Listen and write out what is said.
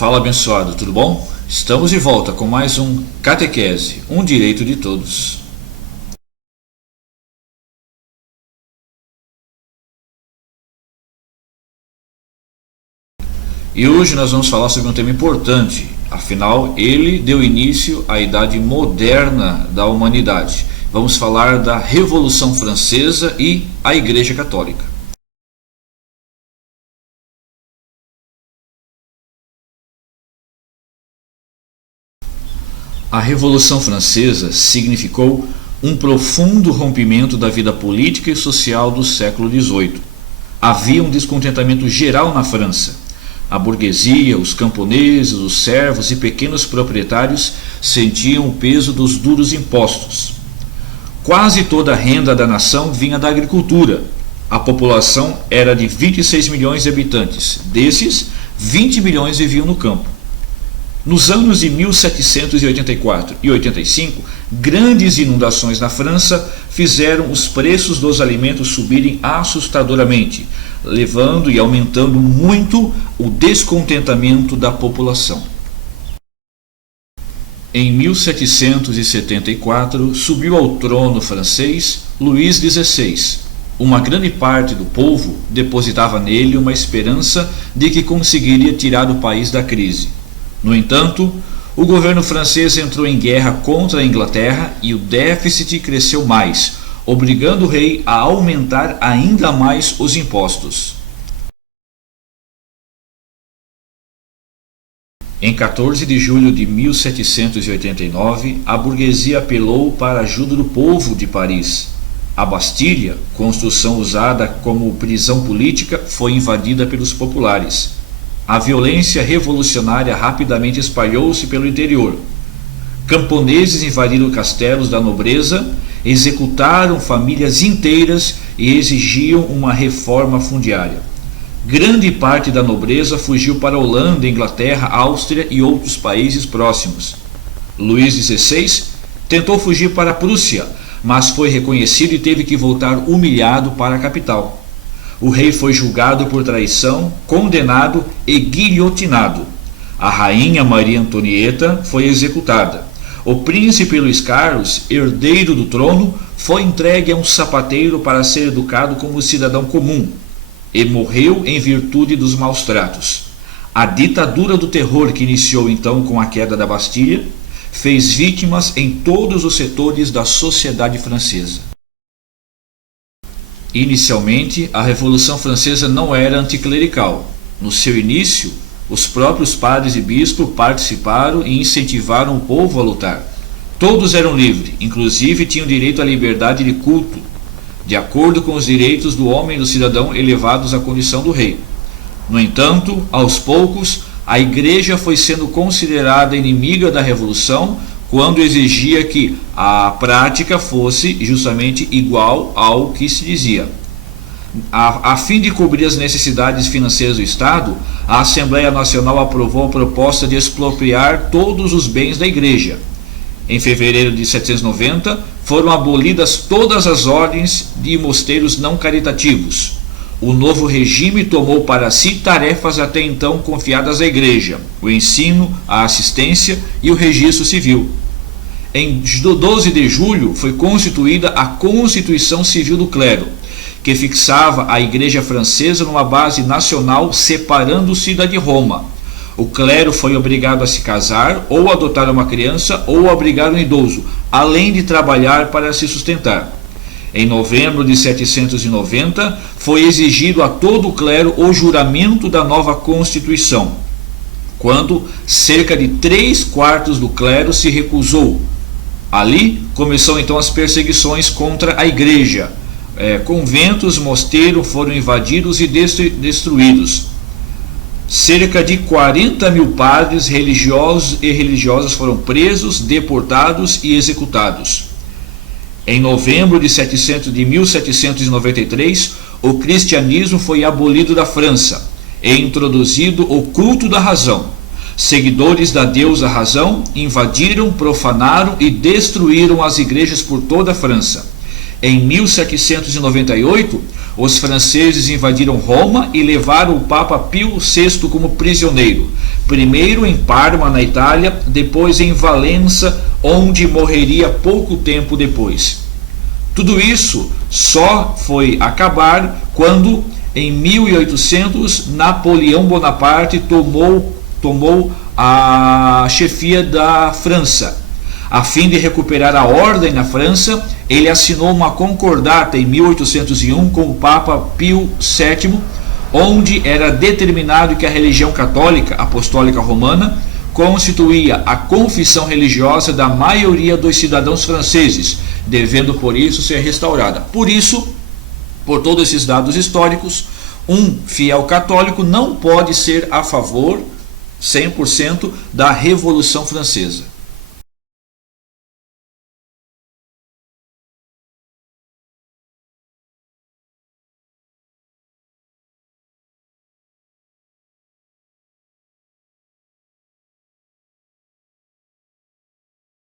Fala, abençoado, tudo bom? Estamos de volta com mais um Catequese, um direito de todos. E hoje nós vamos falar sobre um tema importante, afinal ele deu início à idade moderna da humanidade. Vamos falar da Revolução Francesa e a Igreja Católica. A Revolução Francesa significou um profundo rompimento da vida política e social do século XVIII. Havia um descontentamento geral na França. A burguesia, os camponeses, os servos e pequenos proprietários sentiam o peso dos duros impostos. Quase toda a renda da nação vinha da agricultura. A população era de 26 milhões de habitantes. Desses, 20 milhões viviam no campo. Nos anos de 1784 e 85, grandes inundações na França fizeram os preços dos alimentos subirem assustadoramente, levando e aumentando muito o descontentamento da população. Em 1774, subiu ao trono francês Luís XVI. Uma grande parte do povo depositava nele uma esperança de que conseguiria tirar o país da crise. No entanto, o governo francês entrou em guerra contra a Inglaterra e o déficit cresceu mais, obrigando o rei a aumentar ainda mais os impostos. Em 14 de julho de 1789, a burguesia apelou para a ajuda do povo de Paris. A Bastilha, construção usada como prisão política, foi invadida pelos populares. A violência revolucionária rapidamente espalhou-se pelo interior. Camponeses invadiram castelos da nobreza, executaram famílias inteiras e exigiam uma reforma fundiária. Grande parte da nobreza fugiu para a Holanda, Inglaterra, Áustria e outros países próximos. Luís XVI tentou fugir para a Prússia, mas foi reconhecido e teve que voltar humilhado para a capital. O rei foi julgado por traição, condenado e guilhotinado. A rainha Maria Antonieta foi executada. O príncipe Luís Carlos, herdeiro do trono, foi entregue a um sapateiro para ser educado como cidadão comum e morreu em virtude dos maus tratos. A ditadura do terror, que iniciou então com a queda da Bastilha, fez vítimas em todos os setores da sociedade francesa. Inicialmente, a Revolução Francesa não era anticlerical. No seu início, os próprios padres e bispos participaram e incentivaram o povo a lutar. Todos eram livres, inclusive tinham direito à liberdade de culto, de acordo com os direitos do homem e do cidadão elevados à condição do rei. No entanto, aos poucos, a Igreja foi sendo considerada inimiga da Revolução quando exigia que a prática fosse justamente igual ao que se dizia. A fim de cobrir as necessidades financeiras do Estado, a Assembleia Nacional aprovou a proposta de expropriar todos os bens da Igreja. Em fevereiro de 1790, foram abolidas todas as ordens de mosteiros não caritativos. O novo regime tomou para si tarefas até então confiadas à Igreja: o ensino, a assistência e o registro civil. Em 12 de julho foi constituída a Constituição Civil do Clero, que fixava a Igreja Francesa numa base nacional, separando-se da de Roma. O clero foi obrigado a se casar, ou adotar uma criança, ou abrigar um idoso, além de trabalhar para se sustentar. Em novembro de 790, foi exigido a todo o clero o juramento da nova Constituição, quando cerca de 3/4 do clero se recusou. Ali começou então as perseguições contra a Igreja. Conventos, mosteiros foram invadidos e destruídos. Cerca de 40 mil padres religiosos e religiosas foram presos, deportados e executados. Em novembro de 1793, o cristianismo foi abolido da França e introduzido o culto da razão. Seguidores da deusa Razão invadiram, profanaram e destruíram as igrejas por toda a França. Em 1798, os franceses invadiram Roma e levaram o Papa Pio VI como prisioneiro, primeiro em Parma, na Itália, depois em Valença, onde morreria pouco tempo depois. Tudo isso só foi acabar quando, em 1800, Napoleão Bonaparte tomou a chefia da França. A fim de recuperar a ordem na França, ele assinou uma concordata em 1801 com o Papa Pio VII, onde era determinado que a religião católica apostólica romana constituía a confissão religiosa da maioria dos cidadãos franceses, devendo por isso ser restaurada. Por isso, por todos esses dados históricos, um fiel católico não pode ser a favor 100% da Revolução Francesa.